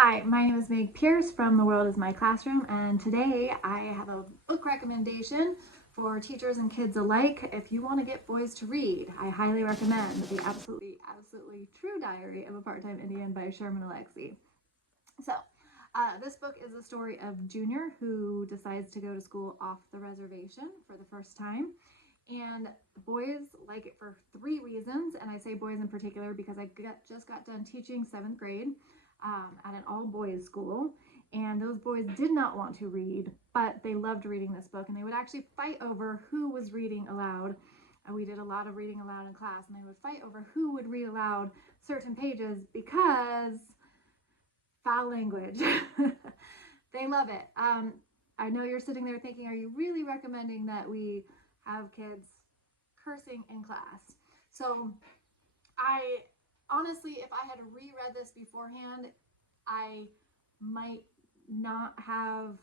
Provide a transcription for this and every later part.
Hi, my name is Meg Pierce from The World is My Classroom, and today I have a book recommendation for teachers and kids alike. If you want to get boys to read, I highly recommend The Absolutely True Diary of a Part-Time Indian by Sherman Alexie. So, this book is the story of Junior, who decides to go to school off the reservation for the first time. And the boys like it for three reasons, and I say boys in particular because I just got done teaching 7th grade at an all-boys school, and those boys did not want to read, but they loved reading this book, and they would actually fight over who was reading aloud. And we did a lot of reading aloud in class, and they would fight over who would read aloud certain pages because foul language. They love it. I know you're sitting there thinking, are you really recommending that we have kids cursing in class? So I honestly, if I had reread this beforehand, I might not have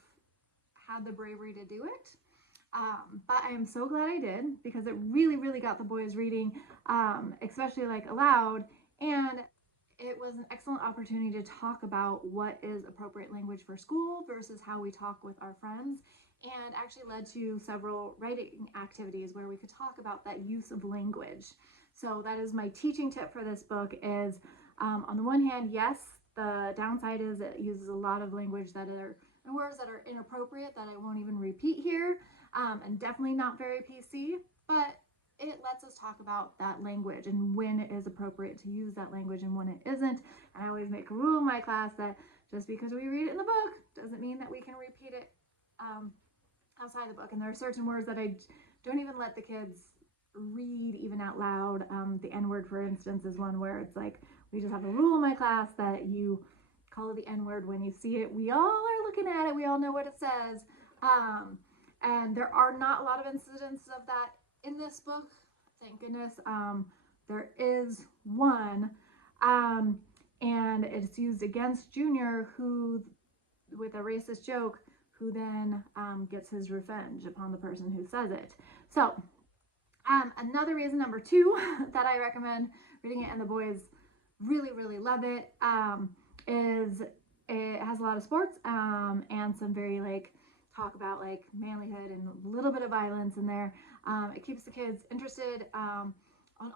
had the bravery to do it. But I am so glad I did, because it really got the boys reading, especially like aloud, and it was an excellent opportunity to talk about what is appropriate language for school versus how we talk with our friends, and actually led to several writing activities where we could talk about that use of language. So that is my teaching tip for this book is, on the one hand, yes, the downside is it uses a lot of language that are, and words that are inappropriate that I won't even repeat here, and definitely not very PC, but it lets us talk about that language and when it is appropriate to use that language and when it isn't. And I always make a rule in my class that just because we read it in the book doesn't mean that we can repeat it outside the book. And there are certain words that I don't even let the kids read even out loud. The N-word, for instance, is one where it's like, we just have a rule in my class that you call it the N-word when you see it. We all are looking at it. We all know what it says. And there are not a lot of incidents of that in this book, thank goodness. There is one, and it's used against Junior, who, with a racist joke, who then gets his revenge upon the person who says it. So another reason, number 2, that I recommend reading it and the boys really love it, is it has a lot of sports and some very talk about manlyhood and a little bit of violence in there. It keeps the kids interested on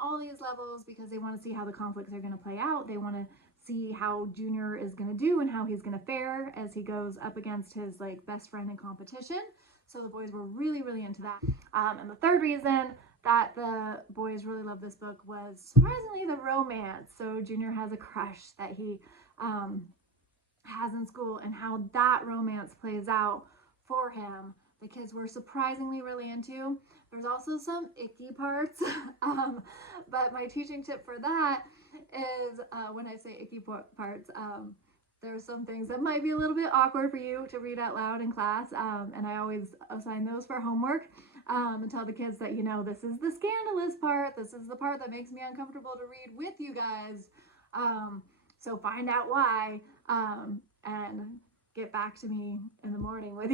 all these levels because they want to see how the conflicts are going to play out. They want to see how Junior is going to do and how he's going to fare as he goes up against his best friend in competition. So the boys were really into that. And the third reason that the boys really love this book was surprisingly the romance. So Junior has a crush that he has in school, and how that romance plays out for him, the kids were surprisingly really into. There's also some icky parts, but my teaching tip for that is, when I say icky parts, there's some things that might be a little bit awkward for you to read out loud in class, and I always assign those for homework, and tell the kids that, this is the scandalous part, this is the part that makes me uncomfortable to read with you guys, so find out why, and get back to me in the morning with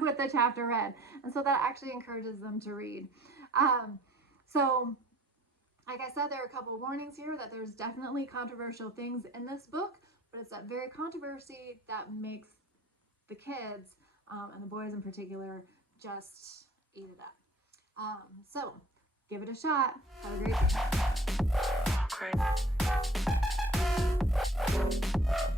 with the chapter read. And so that actually encourages them to read. So like I said, there are a couple of warnings here that there's definitely controversial things in this book, but it's that very controversy that makes the kids, and the boys in particular, just eat it up. So give it a shot. Have a great day.